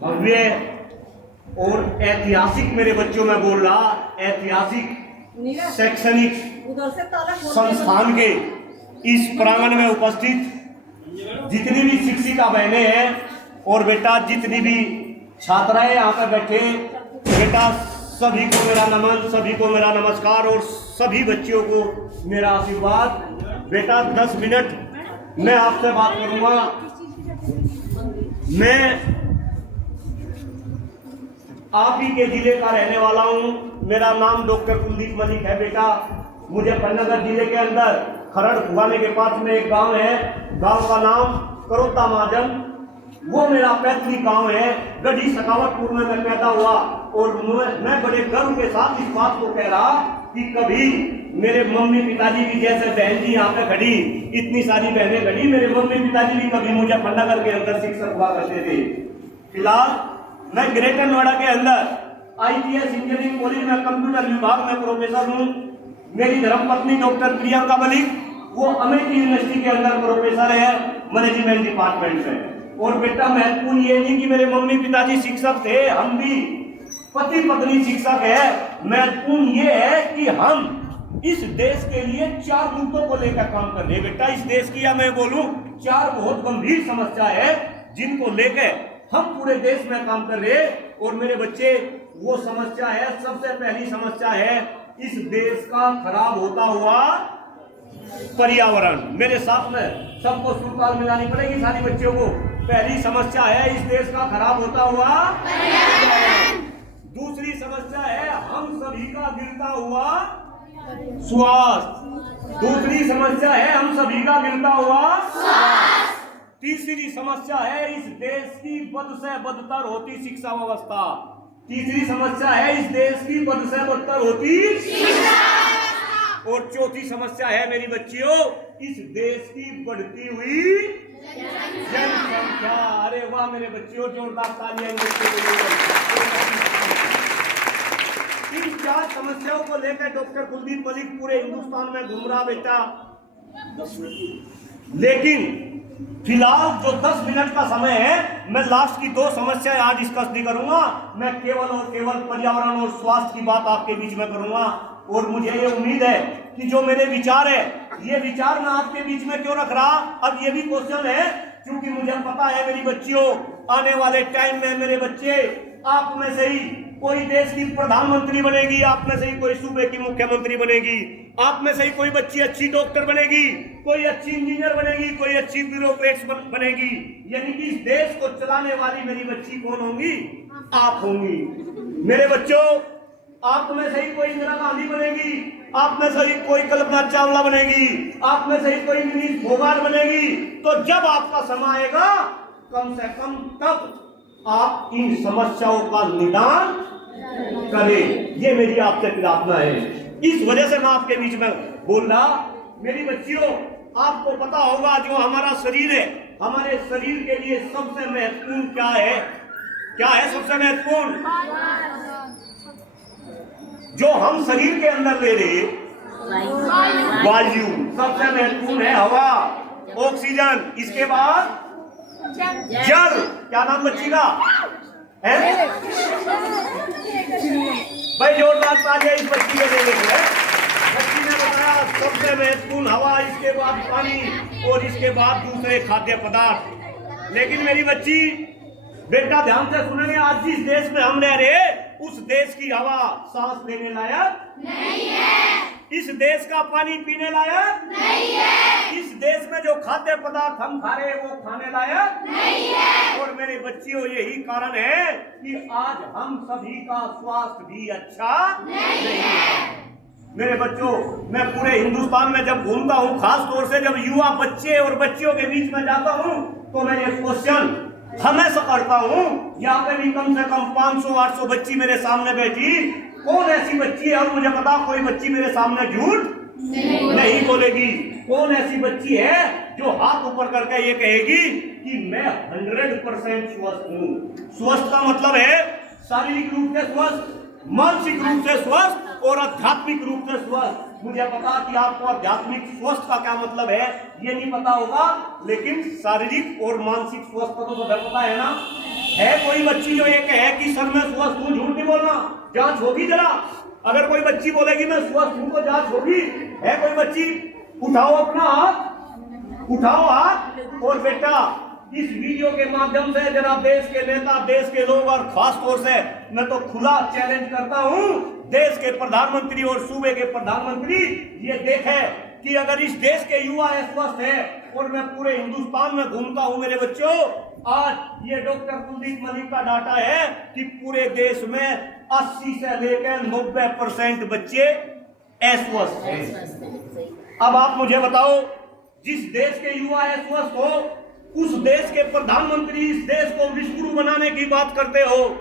भव्य और ऐतिहासिक, मेरे बच्चों में बोल रहा, ऐतिहासिक शैक्षणिक संस्थान के इस प्रांगण में उपस्थित जितनी भी शिक्षिका बहनें हैं और बेटा जितनी भी छात्राएं यहाँ पर बैठे, बेटा सभी को मेरा नमन, सभी को मेरा नमस्कार और सभी बच्चियों को मेरा आशीर्वाद। बेटा 10 मिनट मैं आपसे बात करूंगा। मैं आप ही के जिले का रहने वाला हूं। मेरा नाम डॉक्टर कुलदीप मलिक है। बेटा मुजफ्फरनगर जिले के अंदर खरड़ फुगाने के पास में एक गांव है, गांव का नाम करोता महाजन, वो मेरा पैतृक गांव है। गढ़ी सखावतपुर में मैं पैदा हुआ और मैं बड़े गर्व के साथ इस बात को कह रहा कि कभी मेरे मम्मी पिताजी भी, जैसे बहन जी यहाँ पे खड़ी, इतनी सारी बहनें खड़ी, मेरे मम्मी पिताजी भी कभी मुजफ्फरनगर के अंदर शिक्षक हुआ करते थे। फिलहाल मैं ग्रेटर नोएडा के अंदर ITS इंजीनियरिंग कॉलेज में कंप्यूटर विभाग में प्रोफेसर हूँ। मेरी धर्मपत्नी डॉक्टर प्रियंका मलिक, वो अमेठी यूनिवर्सिटी के अंदर प्रोफेसर है मैनेजमेंट डिपार्टमेंट में। और बेटा महत्वपूर्ण ये नहीं कि मेरे मम्मी पिताजी शिक्षक थे, हम भी पति पत्नी शिक्षक है। महत्वपूर्ण ये है कि हम इस देश के लिए 4 मुद्दों को लेकर काम कर रहे हैं। बेटा इस देश की, या मैं बोलूं 4 बहुत गंभीर समस्या है जिनको लेकर हम पूरे देश में काम कर रहे हैं। और मेरे बच्चे, वो समस्या है, सबसे पहली समस्या है इस देश का खराब होता हुआ पर्यावरण। मेरे साथ में सबको सुरताल मिलानी पड़ेगी सारी बच्चों को। पहली समस्या है इस देश का खराब होता हुआ पर्यावरण। दूसरी समस्या है हम सभी का गिरता हुआ स्वास्थ्य। दूसरी समस्या है हम सभी का गिरता हुआ स्वास्थ्य। तीसरी समस्या है इस देश की बद से बदतर होती शिक्षा व्यवस्था। तीसरी समस्या है इस देश की बद से बदतर होती शिक्षा। और चौथी समस्या है मेरी बच्चियों, इस देश की बढ़ती हुई जनसंख्या। अरे वाह मेरे बच्चियों, जोरदार तालियां बच्चों के लिए। इन 4 समस्याओं को लेकर डॉक्टर कुलदीप मलिक पूरे हिंदुस्तान में घूम रहा बेटा। लेकिन फिलहाल जो 10 मिनट का समय है, मैं लास्ट की 2 समस्याएं आज डिस्कस नहीं करूंगा। मैं केवल और केवल पर्यावरण और स्वास्थ्य की बात आपके बीच में करूंगा। और मुझे ये उम्मीद है कि जो मेरे विचार है, ये विचार मैं आपके बीच में क्यों रख रहा, अब ये भी क्वेश्चन है, क्योंकि मुझे पता है मेरी बच्चियों, आने वाले टाइम में मेरे बच्चे, आप में से ही कोई देश की प्रधानमंत्री बनेगी, आप में से ही कोई सूबे की मुख्यमंत्री बनेगी, आप में से ही कोई बच्ची अच्छी डॉक्टर बनेगी, कोई अच्छी इंजीनियर बनेगी, कोई अच्छी ब्यूरोक्रेट्स बनेगी। यानी कि इस देश को चलाने वाली मेरी बच्ची कौन होंगी? आप होंगी। मेरे बच्चों, आप में से ही कोई इंदिरा गांधी बनेगी, आप में से ही कोई कल्पना चावला बनेगी, आप में से ही कोई गिरीश फोगाट बनेगी। तो जब आपका समय आएगा, कम से कम तब आप इन समस्याओं का निदान करें, ये मेरी आपसे प्रार्थना है। इस वजह से मैं आपके बीच में बोल रहा। मेरी बच्चियों, आपको पता होगा जो हमारा शरीर है, हमारे शरीर के लिए सबसे महत्वपूर्ण क्या है? क्या है सबसे महत्वपूर्ण? जो हम शरीर के अंदर ले रहे वायु, सबसे महत्वपूर्ण है हवा, ऑक्सीजन। इसके बाद जल। क्या नाम बच्ची का है? भाई जोरदार तालियां इस बच्ची के लिए देख रहे। बच्ची ने बताया सबसे महत्वपूर्ण हवा, इसके बाद पानी और इसके बाद दूसरे खाद्य पदार्थ। लेकिन मेरी बच्ची, बेटा ध्यान से सुनेंगे, आज जिस देश में हम रह रहे, उस देश की हवा सांस लेने लायक नहीं है। इस देश का पानी पीने लायक नहीं है। इस देश में जो खाद्य पदार्थ हम खा रहे हैं वो खाने लायक नहीं है। और मेरे बच्चियों, यही कारण है कि आज हम सभी का स्वास्थ्य भी अच्छा नहीं है। मेरे बच्चों, मैं पूरे हिंदुस्तान में जब घूमता हूँ, खास तौर से जब युवा बच्चे और बच्चियों के बीच में जाता हूँ, तो मैं ये क्वेश्चन हमेशा करता हूँ। यहाँ पे भी कम से कम 500-800 बच्ची मेरे सामने बैठी, कौन ऐसी बच्ची है, और मुझे पता कोई बच्ची मेरे सामने झूठ नहीं बोलेगी। कौन ऐसी बच्ची है जो हाथ ऊपर करके ये कहेगी कि मैं 100% स्वस्थ हूँ? स्वस्थ का मतलब है शारीरिक रूप से स्वस्थ, मानसिक रूप से स्वस्थ और आध्यात्मिक रूप से स्वस्थ। मुझे पता कि आपको आध्यात्मिक स्वस्थ का क्या मतलब है ये नहीं पता होगा, लेकिन शारीरिक और मानसिक स्वस्थ का तो पता है ना? है कोई बच्ची जो ये कहे कि सर मैं स्वस्थ हूँ, झूठ नहीं बोलना, जांच होगी जरा। अगर कोई बच्ची बोलेगी मैं स्वस्थ हूँ तो जांच होगी। है कोई बच्ची? उठाओ अपना हाथ, उठाओ हाथ। और बेटा इस वीडियो के माध्यम से जरा देश के नेता, देश के लोग और खास तौर से मैं तो खुला चैलेंज करता हूं देश के प्रधानमंत्री और सूबे के प्रधानमंत्री, ये देखें कि अगर इस देश के युवा स्वस्थ है और मैं पूरे हिंदुस्तान में घूमता हूं मेरे बच्चों, आज ये डॉक्टर कुलदीप मलिक का डाटा है कि पूरे देश में 80 से लेकर 90% बच्चे अस्वस्थ हैं। अब आप मुझे बताओ, जिस देश के युवा अस्वस्थ हो उस देश के प्रधानमंत्री इस देश को विश्व गुरु बनाने की बात करते हो।